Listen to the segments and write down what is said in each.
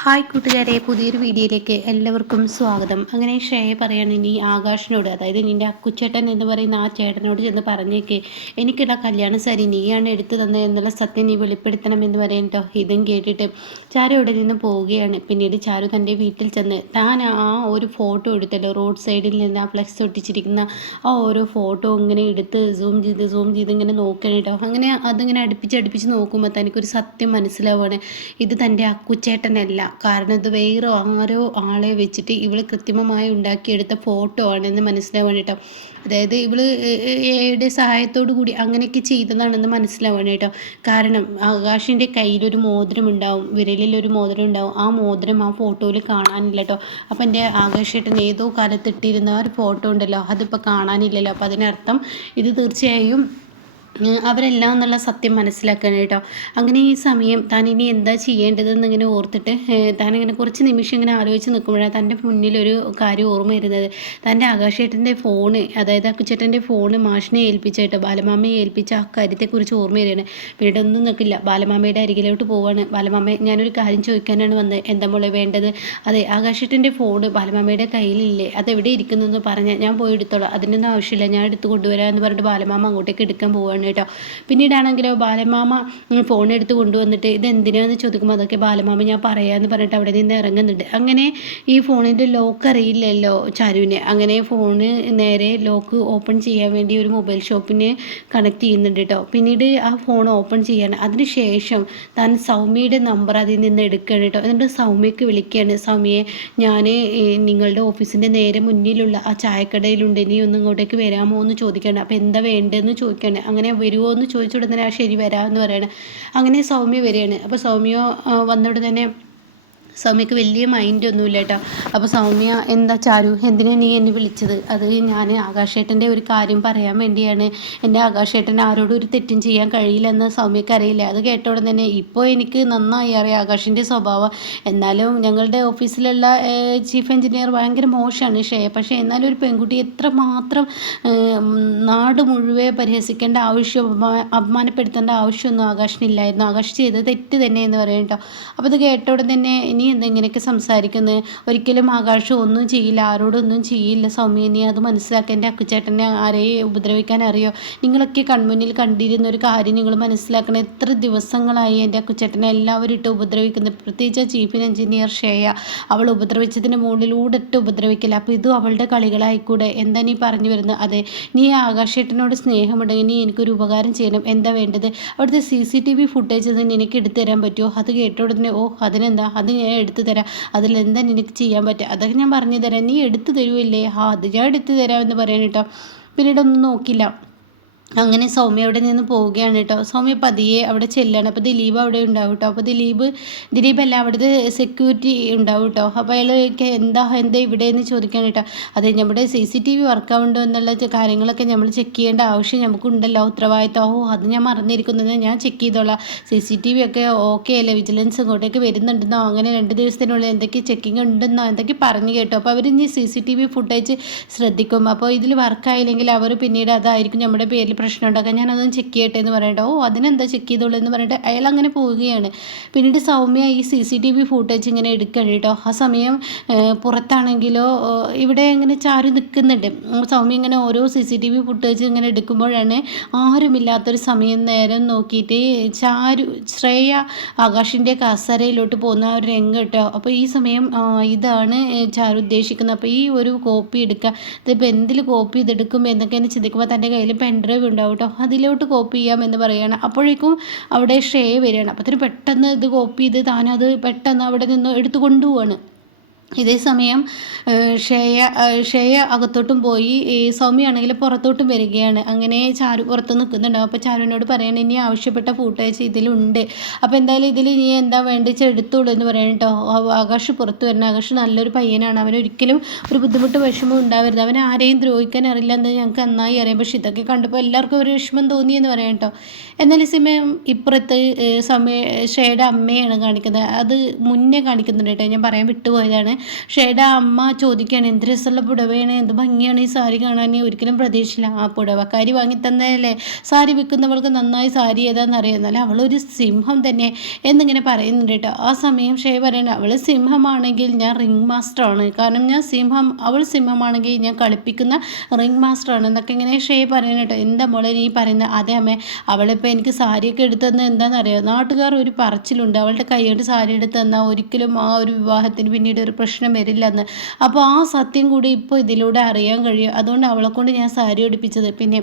Hi കൂട്ടുകാരെ, പുതിയൊരു വീഡിയോയിലേക്ക് എല്ലാവർക്കും സ്വാഗതം. അങ്ങനെ ശ്രേയ പറയാണ് ഇനി ആകാശിനോട്, അതായത് നിൻ്റെ അക്കുച്ചേട്ടൻ എന്ന് പറയുന്ന ആ ചേട്ടനോട് ചെന്ന് പറഞ്ഞേക്ക്, എനിക്കുള്ള കല്യാണ സാരി നീയാണ് എടുത്തു തന്നത് എന്നുള്ള സത്യം നീ വെളിപ്പെടുത്തണം എന്ന് പറയട്ടോ. ഇതും കേട്ടിട്ട് ചാരു ഇവിടെ നിന്ന് പോവുകയാണ്. പിന്നീട് ചാരു തൻ്റെ വീട്ടിൽ ചെന്ന് താൻ ആ ഒരു ഫോട്ടോ എടുത്തല്ലോ, റോഡ് സൈഡിൽ നിന്ന് ആ ഫ്ലെക്സ് ഒട്ടിച്ചിരിക്കുന്ന ആ ഓരോ ഫോട്ടോ ഇങ്ങനെ എടുത്ത് സൂം ചെയ്ത് ഇങ്ങനെ നോക്കണം കേട്ടോ. അങ്ങനെ അതിങ്ങനെ അടുപ്പിച്ച് നോക്കുമ്പോൾ തനിക്കൊരു സത്യം മനസ്സിലാവുകയാണ്. ഇത് തൻ്റെ അക്കുച്ചേട്ടനല്ല, കാരണം ഇത് വേറെ ആരോ ആളെ വെച്ചിട്ട് ഇവൾ കൃത്രിമമായി ഉണ്ടാക്കിയെടുത്ത ഫോട്ടോ ആണെന്ന് മനസ്സിലാവാൻ കേട്ടോ. അതായത് ഇവളുടെ സഹായത്തോടു കൂടി അങ്ങനെയൊക്കെ ചെയ്തതാണെന്ന് മനസ്സിലാവാൻ കേട്ടോ. കാരണം ആകാശിൻ്റെ കയ്യിലൊരു മോതിരം ഉണ്ടാവും, വിരലിലൊരു മോതിരം ഉണ്ടാവും. ആ മോതിരം ആ ഫോട്ടോയിൽ കാണാനില്ല കേട്ടോ. അപ്പം എൻ്റെ ആകാശേട്ടൻ ഏതോ കാലത്ത് ഇട്ടിരുന്ന ആ ഒരു ഫോട്ടോ ഉണ്ടല്ലോ, അതിപ്പോൾ കാണാനില്ലല്ലോ. അപ്പം അതിനർത്ഥം ഇത് തീർച്ചയായും അവരെല്ലാം എന്നുള്ള സത്യം മനസ്സിലാക്കാൻ കേട്ടോ. അങ്ങനെ ഈ സമയം താൻ ഇനി എന്താ ചെയ്യേണ്ടതെന്ന് ഇങ്ങനെ ഓർത്തിട്ട് താനിങ്ങനെ കുറച്ച് നിമിഷം ഇങ്ങനെ ആലോചിച്ച് നിൽക്കുമ്പോഴാണ് തൻ്റെ മുന്നിലൊരു കാര്യം ഓർമ്മ വരുന്നത്. തൻ്റെ ആകാശേട്ടൻ്റെ ഫോണ്, അതായത് അക്കുച്ചേട്ടൻ്റെ ഫോണ് മാഷിനെ ഏൽപ്പിച്ചായിട്ടോ, ബാലമാമയെ ഏൽപ്പിച്ച ആ കാര്യത്തെക്കുറിച്ച് ഓർമ്മ വരികയാണ്. പിന്നീട് ഒന്നും നിൽക്കില്ല, ബാലമാമയുടെ അരികിലോട്ട് പോവാണ്. ബാലമാമ, ഞാനൊരു കാര്യം ചോദിക്കാനാണ് വന്നത്, എന്താ മോളെ വേണ്ടത്? അതെ, ആകാശേട്ടൻ്റെ ഫോണ് ബാലമാമയുടെ കയ്യിലില്ലേ, അതെവിടെ ഇരിക്കുന്നതെന്ന് പറഞ്ഞാൽ ഞാൻ പോയി എടുത്തോളാം, അതിനൊന്നും ആവശ്യമില്ല, ഞാൻ എടുത്ത് കൊണ്ടുവരാമെന്ന് പറഞ്ഞിട്ട് ബാലമാമ അങ്ങോട്ടേക്ക് എടുക്കാൻ പോവാണ് കേട്ടോ. പിന്നീടാണെങ്കിലോ ബാലമാമ ഫോൺ എടുത്ത് കൊണ്ടുവന്നിട്ട് ഇതെന്തിനാന്ന് ചോദിക്കുമ്പോൾ അതൊക്കെ ബാലമാമ ഞാൻ പറയാമെന്ന് പറഞ്ഞിട്ട് അവിടെ നിന്ന് ഇറങ്ങുന്നുണ്ട്. അങ്ങനെ ഈ ഫോണിൻ്റെ ലോക്ക് അറിയില്ലല്ലോ ചാരുവിന്. അങ്ങനെ ഫോണ് നേരെ ലോക്ക് ഓപ്പൺ ചെയ്യാൻ വേണ്ടി ഒരു മൊബൈൽ ഷോപ്പിന് കണക്ട് ചെയ്യുന്നുണ്ട് കേട്ടോ. പിന്നീട് ആ ഫോൺ ഓപ്പൺ ചെയ്യാണ്. അതിനുശേഷം താൻ സൗമ്യയുടെ നമ്പർ അതിൽ നിന്ന് എടുക്കുകയാണ് കേട്ടോ. എന്നിട്ട് സൗമ്യക്ക് വിളിക്കുകയാണ്, സൗമ്യയെ ഞാൻ നിങ്ങളുടെ ഓഫീസിൻ്റെ നേരെ മുന്നിലുള്ള ആ ചായക്കടയിലുണ്ട്, ഇനി ഒന്ന് ഇങ്ങോട്ടേക്ക് വരാമോ എന്ന് ചോദിക്കുകയാണ്. അപ്പോൾ എന്താ വേണ്ടതെന്ന് ചോദിക്കുകയാണ്. അങ്ങനെ വരുമോ എന്ന് ചോദിച്ചുടനെ ആ ശരി വരാമെന്ന് പറയണം. അങ്ങനെ സൗമ്യ വരികയാണ്. അപ്പോൾ സൗമ്യ വന്നോട് തന്നെ സൗമ്യക്ക് വലിയ മൈൻഡൊന്നുമില്ല കേട്ടോ. അപ്പോൾ സൗമ്യ, എന്താ ചാരു, എന്തിനാണ് നീ എന്നെ വിളിച്ചത്? അത് ഞാൻ ആകാശേട്ടൻ്റെ ഒരു കാര്യം പറയാൻ വേണ്ടിയാണ്. എൻ്റെ ആകാശേട്ടൻ ആരോടും ഒരു തെറ്റും ചെയ്യാൻ കഴിയില്ലെന്ന് സൗമ്യക്ക് അറിയില്ല. അത് കേട്ടോടെ തന്നെ ഇപ്പോൾ എനിക്ക് നന്നായി അറിയാം ആകാശിൻ്റെ സ്വഭാവം. എന്നാലും ഞങ്ങളുടെ ഓഫീസിലുള്ള ചീഫ് എഞ്ചിനീയർ ഭയങ്കര മോശമാണ് ശ്രേയ. പക്ഷേ എന്നാലും ഒരു പെൺകുട്ടി എത്രമാത്രം നാട് മുഴുവൻ പരിഹസിക്കേണ്ട ആവശ്യം, അപമാനപ്പെടുത്തേണ്ട ആവശ്യമൊന്നും ആകാശിനില്ലായിരുന്നു. ആകാശ് ചെയ്തത് തെറ്റ് തന്നെ എന്ന് പറയും കേട്ടോ. അപ്പോൾ ഇത് കേട്ടോടെ തന്നെ ഇനി എന്താ ഇങ്ങനെയൊക്കെ സംസാരിക്കുന്നത്? ഒരിക്കലും ആകാശം ഒന്നും ചെയ്യില്ല, ആരോടൊന്നും ചെയ്യില്ല സൗമ്യ, നീ അത് മനസ്സിലാക്കുക. എൻ്റെ അക്കുച്ചേട്ടനെ ആരെയും ഉപദ്രവിക്കാൻ അറിയോ? നിങ്ങളൊക്കെ കൺമുന്നിൽ കണ്ടിരുന്ന ഒരു കാര്യം നിങ്ങൾ മനസ്സിലാക്കണം. എത്ര ദിവസങ്ങളായി എൻ്റെ അക്കുച്ചേട്ടനെ എല്ലാവരും ഇട്ട് ഉപദ്രവിക്കുന്നത്, പ്രത്യേകിച്ച് ചീഫ് എഞ്ചിനീയർ ശ്രേയ. അവൾ ഉപദ്രവിച്ചതിന് മുകളിലൂടെ ഇട്ട് ഉപദ്രവിക്കില്ല. അപ്പോൾ ഇതും അവളുടെ കളികളായിക്കൂടെ? എന്താ നീ പറഞ്ഞു വരുന്നത്? അതെ, നീ ആകാശേട്ടനോട് സ്നേഹമുണ്ടെങ്കിൽ നീ എനിക്കൊരു ഉപകാരം ചെയ്യണം. എന്താ വേണ്ടത്? അവിടുത്തെ CCTV ഫുട്ടേജ് തന്നെ എനിക്ക് എടുത്തു തരാൻ പറ്റുമോ? അത് കേട്ടോടനെ, ഓ അതിനെന്താ, അത് ഞാൻ എടുത്തു തരാം, അതിലെന്താ നിനക്ക് ചെയ്യാൻ പറ്റുക, അതൊക്കെ ഞാൻ പറഞ്ഞു തരാം, നീ എടുത്തു തരുമല്ലേ? അത് ഞാൻ എടുത്തു തരാമെന്ന് പറയാൻ കേട്ടോ. പിന്നീടൊന്നും നോക്കില്ല. അങ്ങനെ സൗമ്യ അവിടെ നിന്ന് പോവുകയാണ് കേട്ടോ. സൗമ്യ പതിയെ അവിടെ ചെല്ലാണ്. അപ്പോൾ ദിലീപ് അവിടെ ഉണ്ടാവും കേട്ടോ. അപ്പോൾ ദിലീപ് അല്ല, അവിടുത്തെ സെക്യൂരിറ്റി ഉണ്ടാവും കേട്ടോ. അപ്പോൾ അയാൾ എന്താ ഇവിടെ എന്ന് ചോദിക്കാൻ കേട്ടോ. അതെ, നമ്മുടെ CCTV വർക്കാവുണ്ടോ എന്നുള്ള കാര്യങ്ങളൊക്കെ നമ്മൾ ചെക്ക് ചെയ്യേണ്ട ആവശ്യം നമുക്കുണ്ടല്ലോ, ഉത്തരവാദിത്തം. ഓ, അത് ഞാൻ മറന്നിരിക്കുന്നത്, ഞാൻ ചെക്ക് ചെയ്തോളാം. CCTV ഒക്കെ ഓക്കെ അല്ലേ, വിജിലൻസ് ഇങ്ങോട്ടേക്ക് വരുന്നുണ്ടെന്നോ, അങ്ങനെ 2 ദിവസത്തിനുള്ളിൽ എന്തൊക്കെ ചെക്കിങ് ഉണ്ടെന്നോ എന്തൊക്കെ പറഞ്ഞു കേട്ടോ. അപ്പോൾ അവർ ഇനി CCTV ഫുട്ടേജ് ശ്രദ്ധിക്കും. അപ്പോൾ ഇതിൽ വർക്കായില്ലെങ്കിൽ അവർ പിന്നീട് അതായിരിക്കും നമ്മുടെ പേരിൽ പ്രശ്നം ഉണ്ടാക്കാൻ, ഞാനതൊന്ന് ചെക്ക് ചെയ്യട്ടെ എന്ന് പറയട്ടെ. ഓ, അതിനെന്താ ചെക്ക് ചെയ്തോളൂ എന്ന് പറഞ്ഞിട്ട് അയാൾ അങ്ങനെ പോവുകയാണ്. പിന്നീട് സൗമ്യ ഈ CCTV ഫുട്ടേജ് ഇങ്ങനെ എടുക്കണം കേട്ടോ. ആ സമയം പുറത്താണെങ്കിലോ ഇവിടെ ഇങ്ങനെ ചാരു നിൽക്കുന്നുണ്ട്. സൗമ്യ ഇങ്ങനെ ഓരോ CCTV ഫുട്ടേജ് ഇങ്ങനെ എടുക്കുമ്പോഴാണ് ആരുമില്ലാത്തൊരു സമയം നേരം നോക്കിയിട്ട് ശ്രേയ ആകാശിൻ്റെ കസേരയിലോട്ട് പോകുന്ന ആ ഒരു രംഗം കേട്ടോ. അപ്പോൾ ഈ സമയം ഇതാണ് ചാരു ഉദ്ദേശിക്കുന്നത്. അപ്പോൾ ഈ ഒരു കോപ്പി എടുക്കുക, ഇതിപ്പോൾ എന്തിൽ കോപ്പി ചെയ്തെടുക്കും എന്നൊക്കെയാണ് ചിന്തിക്കുമ്പോൾ തൻ്റെ കയ്യിൽ പെൻഡ്രൈവ് ഉണ്ടാവും കേട്ടോ. അതിലോട്ട് കോപ്പി ചെയ്യാം എന്ന് പറയുകയാണ്. അപ്പോഴേക്കും അവിടെ ശ്രേയ വരികയാണ്. അപ്പോഴത്തേന് പെട്ടെന്ന് ഇത് കോപ്പി ചെയ്ത് താനത് പെട്ടെന്ന് അവിടെ നിന്ന് എടുത്തു കൊണ്ടുപോവാണ്. ഇതേ സമയം ഷേയ അകത്തോട്ടും പോയി, സൗമ്യയാണെങ്കിൽ പുറത്തോട്ടും വരികയാണ്. അങ്ങനെ ചാരു പുറത്ത് നിൽക്കുന്നുണ്ടാവും. അപ്പോൾ ചാരുവിനോട് പറയണം, ഇനി ആവശ്യപ്പെട്ട ഫുട്ടേജ് ഇതിലുണ്ട്, അപ്പോൾ എന്തായാലും ഇതിൽ ഇനി എന്താ വേണ്ടിച്ച് എടുത്തോളൂ എന്ന് പറയണം കേട്ടോ. ആകാശ് പുറത്ത് വരണം. ആകാശ് നല്ലൊരു പയ്യനാണ്, അവനൊരിക്കലും ഒരു ബുദ്ധിമുട്ട് വിഷമം ഉണ്ടാവരുത്, അവൻ ആരെയും ദ്രോഹിക്കാൻ അറിയില്ല എന്ന് ഞങ്ങൾക്ക് നന്നായി അറിയാം. പക്ഷെ ഇതൊക്കെ കണ്ടപ്പോൾ എല്ലാവർക്കും ഒരു വിഷമം തോന്നിയെന്ന് പറയാം കേട്ടോ. എന്നാൽ ഈ സമയം ഇപ്പുറത്ത് ഷേയുടെ അമ്മയാണ് കാണിക്കുന്നത്. അത് മുന്നേ കാണിക്കുന്നുണ്ട് കേട്ടോ, ഞാൻ പറയാൻ വിട്ടുപോയതാണ്. ഷേയുടെ അമ്മ ചോദിക്കുകയാണ് എന്ത് രസമുള്ള പുടവയാണ്, എന്ത് ഭംഗിയാണ് ഈ സാരി കാണാൻ, ഒരിക്കലും പ്രതീക്ഷിച്ചില്ല. ആ പുടവക്കാരി വാങ്ങിത്തന്നതല്ലേ, സാരി വിൽക്കുന്നവൾക്ക് നന്നായി സാരി ഏതാണെന്നറിയാം, എന്നാലും അവളൊരു സിംഹം തന്നെ എന്നിങ്ങനെ പറയുന്നുണ്ട് കേട്ടോ. ആ സമയം ഷേ പറയണ അവൾ സിംഹമാണെങ്കിൽ ഞാൻ റിംഗ് മാസ്റ്ററാണ്, കാരണം ഞാൻ അവൾ സിംഹമാണെങ്കിൽ ഞാൻ കളിപ്പിക്കുന്ന റിംഗ് മാസ്റ്ററാണ് എന്നൊക്കെ ഇങ്ങനെ ഷേ പറയണം കേട്ടോ. എന്താ മോളെ നീ പറയുന്നത്? അതെ അമ്മേ, അവളിപ്പോൾ എനിക്ക് സാരിയൊക്കെ എടുത്തതെന്ന് എന്താണെന്നറിയാം, നാട്ടുകാർ ഒരു പറച്ചിലുണ്ട് അവളുടെ കൈകൊണ്ട് സാരി എടുത്ത് തന്നാൽ ഒരിക്കലും ആ ഒരു വിവാഹത്തിന് പിന്നീട് ഒരു പ്രശ്നം വരില്ലെന്ന്. അപ്പോൾ ആ സത്യം കൂടി ഇപ്പോൾ ഇതിലൂടെ അറിയാൻ കഴിയും, അതുകൊണ്ട് അവളെ കൊണ്ട് ഞാൻ സാരി എടുപ്പിച്ചത്. പിന്നെ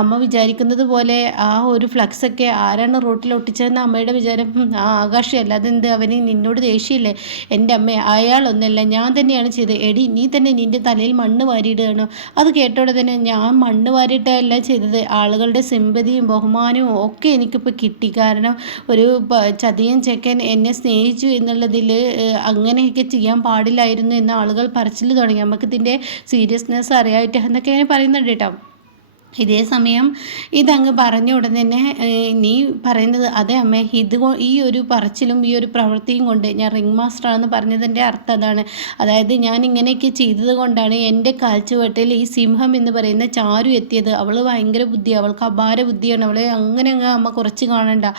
അമ്മ വിചാരിക്കുന്നത് പോലെ ആ ഒരു ഫ്ലക്സൊക്കെ ആരാണ് റോട്ടിൽ ഒട്ടിച്ചതെന്ന് അമ്മയുടെ വിചാരം ആ ആകാശമല്ല, അതെന്ത് അവന് നിന്നോട് ദേഷ്യമില്ലേ? എൻ്റെ അമ്മ അയാളൊന്നല്ല, ഞാൻ തന്നെയാണ് ചെയ്തത്. എടി നീ തന്നെ നിൻ്റെ തലയിൽ മണ്ണ് വാരിയിടുകയാണോ? അത് കേട്ടോടെ തന്നെ ഞാൻ മണ്ണ് വാരിയിട്ടല്ല ചെയ്തത്, ആളുകളുടെ സിമ്പതിയും ബഹുമാനവും ഒക്കെ എനിക്കിപ്പോൾ കിട്ടി, കാരണം ഒരു ചതിയൻ ചെക്കൻ എന്നെ സ്നേഹിച്ചു എന്നുള്ളതിൽ അങ്ങനെയൊക്കെ ചെയ്യാൻ പാടില്ലായിരുന്നു എന്ന് ആളുകൾ പറച്ചിൽ തുടങ്ങി. നമുക്ക് ഇതിൻ്റെ സീരിയസ്നെസ് അറിയായിട്ട് എന്നൊക്കെ ഞാൻ പറയുന്നുണ്ട് കേട്ടോ. ഇതേ സമയം ഇതങ്ങ് പറഞ്ഞ ഉടൻ തന്നെ നീ പറയുന്നത് അതെ അമ്മേ, ഈ ഒരു പറച്ചിലും ഈ ഒരു പ്രവൃത്തിയും കൊണ്ട് ഞാൻ റിംഗ് മാസ്റ്ററാണെന്ന് പറഞ്ഞതിൻ്റെ അർത്ഥം അതാണ്. അതായത് ഞാൻ ഇങ്ങനെയൊക്കെ ചെയ്തത് കൊണ്ടാണ് എൻ്റെ കാൽച്ചുവട്ടിൽ ഈ സിംഹം എന്ന് പറയുന്ന ചാരു എത്തിയത്. അവൾ ഭയങ്കര ബുദ്ധി, അവൾക്ക് അപാര ബുദ്ധിയാണ്, അവളെ അങ്ങനെ അങ്ങ് അമ്മ കുറച്ച് കാണണ്ട.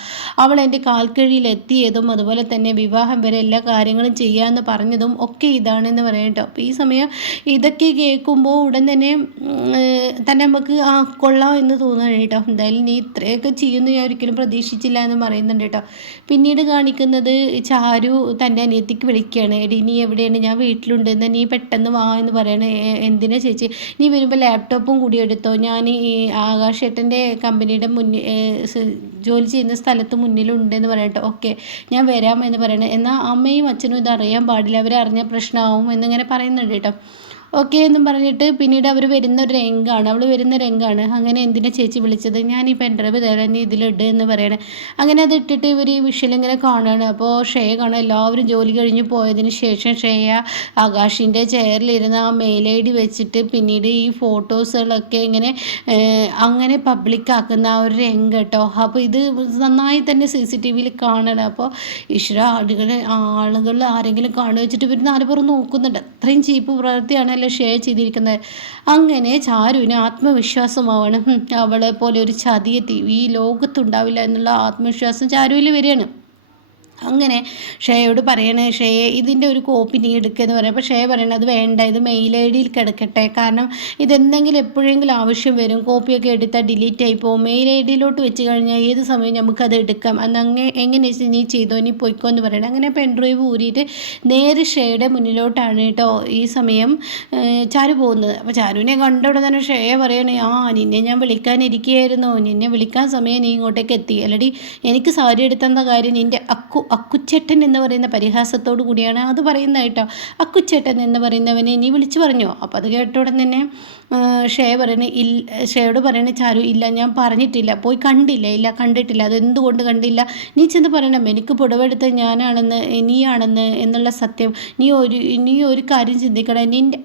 അവൾ എൻ്റെ കാൽക്കഴിയിൽ എത്തിയതും അതുപോലെ തന്നെ വിവാഹം വരെ എല്ലാ കാര്യങ്ങളും ചെയ്യാമെന്ന് പറഞ്ഞതും ഒക്കെ ഇതാണെന്ന് പറയാം കേട്ടോ. അപ്പോൾ ഈ സമയം ഇതൊക്കെ കേൾക്കുമ്പോൾ ഉടൻ തന്നെ നമുക്ക് കൊള്ളാം എന്ന് തോന്നുകയാണ് കേട്ടോ. എന്തായാലും നീ ഇത്രയൊക്കെ ചെയ്യുമെന്ന് ഞാൻ ഒരിക്കലും പ്രതീക്ഷിച്ചില്ല എന്ന് പറയുന്നുണ്ട് കേട്ടോ. പിന്നീട് കാണിക്കുന്നത് ചാരു തൻ്റെ അനിയത്തിക്ക് വിളിക്കുകയാണ്. എടി നീ എവിടെയാണ്? ഞാൻ വീട്ടിലുണ്ട്, എന്നാൽ നീ പെട്ടെന്ന് വാ എന്ന് പറയണേ. എന്തിനാ ചേച്ചി? നീ വരുമ്പോൾ ലാപ്ടോപ്പും കൂടി എടുത്തോ, ഞാൻ ഈ ആകാശേട്ടൻ്റെ കമ്പനിയുടെ മുന്നിൽ ജോലി ചെയ്യുന്ന സ്ഥലത്ത് മുന്നിലുണ്ടെന്ന് പറയട്ടോ. ഓക്കെ ഞാൻ വരാമെന്ന് പറയണേ. എന്നാൽ അമ്മയും അച്ഛനും ഇത് അറിയാൻ പാടില്ല, അവരറിഞ്ഞ പ്രശ്നമാവും എന്നിങ്ങനെ പറയുന്നുണ്ട് കേട്ടോ. ഓക്കെ എന്നും പറഞ്ഞിട്ട് പിന്നീട് അവർ വരുന്ന ഒരു രംഗമാണ്, അവൾ വരുന്ന രംഗമാണ്. അങ്ങനെ എന്തിനാ ചേച്ചി വിളിച്ചത്? ഞാൻ ഈ പെൻഡ്രൈവ് തരാൻ ഇതിലിട് എന്ന് പറയണേ. അങ്ങനെ അത് ഇട്ടിട്ട് ഇവർ ഈ വിഷലിങ്ങനെ കാണുകയാണ്. അപ്പോൾ ഷേയ കാണാൻ എല്ലാവരും ജോലി കഴിഞ്ഞ് പോയതിന് ശേഷം ഷേയ ആകാശിൻ്റെ ചെയറിലിരുന്ന് ആ മെയിൽ ഐ ഡി വെച്ചിട്ട് പിന്നീട് ഈ ഫോട്ടോസുകളൊക്കെ ഇങ്ങനെ അങ്ങനെ പബ്ലിക്കാക്കുന്ന ആ ഒരു രംഗം കേട്ടോ. അപ്പോൾ ഇത് നന്നായി തന്നെ CCTVയിൽ കാണണം. അപ്പോൾ ഈശ്വര ആളുകൾ ആരെങ്കിലും കാണുക വെച്ചിട്ട് ഇവർ നാലുപുറം നോക്കുന്നുണ്ട്. അത്രയും ചീപ്പ് പ്രവൃത്തിയാണ് ഷെയർ ചെയ്തിരിക്കുന്നത്. അങ്ങനെ ചാരുവിന് ആത്മവിശ്വാസമാവണം, അവളെ പോലെ ഒരു ചതിയെ ഈ ലോകത്തുണ്ടാവില്ല എന്നുള്ള ആത്മവിശ്വാസം ചാരുവിൽ വരികയാണ്. അങ്ങനെ ഷേയോട് പറയണേ, ഷേയെ ഇതിൻ്റെ ഒരു കോപ്പി നീ എടുക്കുകയെന്ന് പറയാം. അപ്പോൾ ഷേ പറയണത് അത് വേണ്ട, ഇത് മെയിൽ ഐ ഡിയിൽ കിടക്കട്ടെ, കാരണം ഇതെന്തെങ്കിലും എപ്പോഴെങ്കിലും ആവശ്യം വരും, കോപ്പിയൊക്കെ എടുത്താൽ ഡിലീറ്റ് ആയി പോകും. മെയിൽ ഐ ഡിയിലോട്ട് വെച്ച് കഴിഞ്ഞാൽ ഏത് സമയം നമുക്കത് എടുക്കാം, അന്ന് എങ്ങനെ നീ ചെയ്തോ, നീ പൊയ്ക്കോ എന്ന് പറയണം. അങ്ങനെ പെൻഡ്രൈവ് ഊരിയിട്ട് നേരെ ഷേയുടെ മുന്നിലോട്ടാണ് കേട്ടോ ഈ സമയം ചാരു പോകുന്നത്. അപ്പോൾ ചാരുവിനെ കണ്ട ഉടനെ തന്നെ ഷേ പറയണേ, നിന്നെ ഞാൻ വിളിക്കാനിരിക്കുകയായിരുന്നു, നിന്നെ വിളിക്കാൻ സമയം നീ ഇങ്ങോട്ടേക്ക് എത്തി. അല്ലടി എനിക്ക് സാരി എടുത്തെന്ന കാര്യം നിൻ്റെ അക്കുച്ചേട്ടൻ എന്ന് പറയുന്ന പരിഹാസത്തോടു കൂടിയാണ് അത് പറയുന്നത് കേട്ടോ. അക്കുച്ചേട്ടൻ എന്ന് പറയുന്നവനെ നീ വിളിച്ചു പറഞ്ഞോ? അപ്പോൾ അത് കേട്ട ഉടൻ തന്നെ ഷേയോട് പറയണ ചാരു ഇല്ല ഞാൻ പറഞ്ഞിട്ടില്ല, പോയി കണ്ടില്ല, ഇല്ല കണ്ടിട്ടില്ല, അതെന്തുകൊണ്ട് കണ്ടില്ല? നീ ചെന്ന് പറയണം എനിക്ക് പുടവെടുത്ത് ഞാനാണെന്ന് നീയാണെന്ന് എന്നുള്ള സത്യം. നീ ഒരു കാര്യം ചിന്തിക്കണം, നിൻ്റെ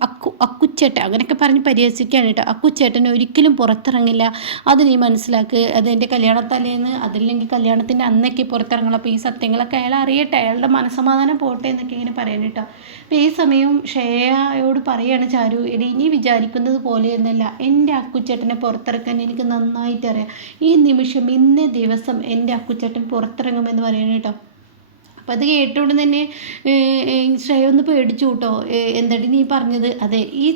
അക്കുച്ചേട്ടൻ അങ്ങനെയൊക്കെ പറഞ്ഞ് പരിഹസിക്കുകയാണ് കേട്ടോ. അക്കുച്ചേട്ടൻ ഒരിക്കലും പുറത്തിറങ്ങില്ല, അത് നീ മനസ്സിലാക്ക്. അത് എൻ്റെ കല്യാണത്തലേന്ന് അതല്ലെങ്കിൽ കല്യാണത്തിൻ്റെ അന്നൊക്കെ പുറത്തിറങ്ങണം. അപ്പോൾ ഈ സത്യങ്ങളൊക്കെ അയാൾ അറിയട്ടെ, അയാളുടെ മനസ്സമാധാനം പോട്ടെ എന്നൊക്കെ ഇങ്ങനെ പറയാൻ കേട്ടോ. അപ്പോൾ ഈ സമയം ഷേയയോട് പറയാണ് ചാരു, എടി നീ വിചാരിക്കുന്നത് പോലെയൊന്നുമല്ല, എൻ്റെ അക്കുച്ചേട്ടനെ പുറത്തിറക്കാൻ എനിക്ക് നന്നായിട്ട് അറിയാം. ഈ നിമിഷം ഇന്നേ ദിവസം എൻ്റെ അക്കുച്ചേട്ടൻ പുറത്തിറങ്ങുമെന്ന് പറയണം കേട്ടോ. അപ്പം അത് കേട്ടുകൊണ്ട് തന്നെ ശ്രേയ ഒന്ന് പേടിച്ചു കേട്ടോ. എന്താടി നീ പറഞ്ഞത്? അതെ, ഈ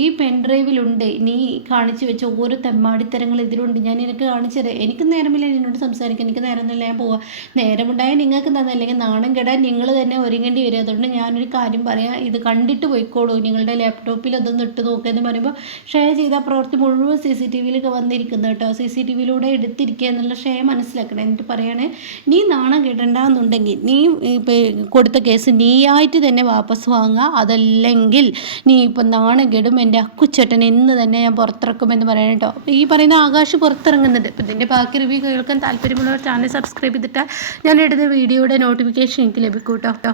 ഈ പെൻഡ്രൈവിലുണ്ട് നീ കാണിച്ചു വെച്ച ഓരോ തെമ്മാടിത്തരങ്ങൾ ഇതിലുണ്ട്. ഞാൻ എനിക്ക് കാണിച്ചത്, എനിക്ക് നേരമില്ല എന്നോട് സംസാരിക്കാൻ, എനിക്ക് നേരമൊന്നുമില്ല, ഞാൻ പോവാം. നേരമുണ്ടായാൽ നിങ്ങൾക്ക് തന്നെ, അല്ലെങ്കിൽ നാണം കെടാൻ നിങ്ങൾ തന്നെ ഒരുങ്ങേണ്ടി വരും. അതുകൊണ്ട് ഞാനൊരു കാര്യം പറയാം, ഇത് കണ്ടിട്ട് പോയിക്കോളൂ, നിങ്ങളുടെ ലാപ്ടോപ്പിൽ അതൊന്ന് ഇട്ട് നോക്കുക എന്ന് പറയുമ്പോൾ ഷെയർ ചെയ്ത പ്രവൃത്തി മുഴുവൻ CCTVയിലൊക്കെ വന്നിരിക്കുന്നത് കേട്ടോ. CCTVയിലൂടെ എടുത്തിരിക്കുക എന്നുള്ള ഷെയർ മനസ്സിലാക്കണം. എന്നിട്ട് പറയാണ്, നീ നാണം കിട്ടണ്ടെന്നുണ്ടെങ്കിൽ നീ കൊടുത്ത കേസ് നീയായിട്ട് തന്നെ വാപ്പസ് വാങ്ങുക, അതല്ലെങ്കിൽ നീ ഇപ്പം നാണം കെടും, എൻ്റെ അക്കുച്ചേട്ടൻ എന്ന് തന്നെ ഞാൻ പുറത്തിറക്കുമെന്ന് പറയണം കേട്ടോ. ഈ പറയുന്ന ആകാശ് പുറത്തിറങ്ങുന്നുണ്ട്. ഇപ്പം ഇതിൻ്റെ ബാക്കി റിവ്യൂ കേൾക്കാൻ താല്പര്യമുള്ളവർ ചാനൽ സബ്സ്ക്രൈബ് ചെയ്തിട്ടാൽ ഞാൻ ഇടുന്ന വീഡിയോയുടെ നോട്ടിഫിക്കേഷൻ എനിക്ക് ലഭിക്കും കേട്ടോ.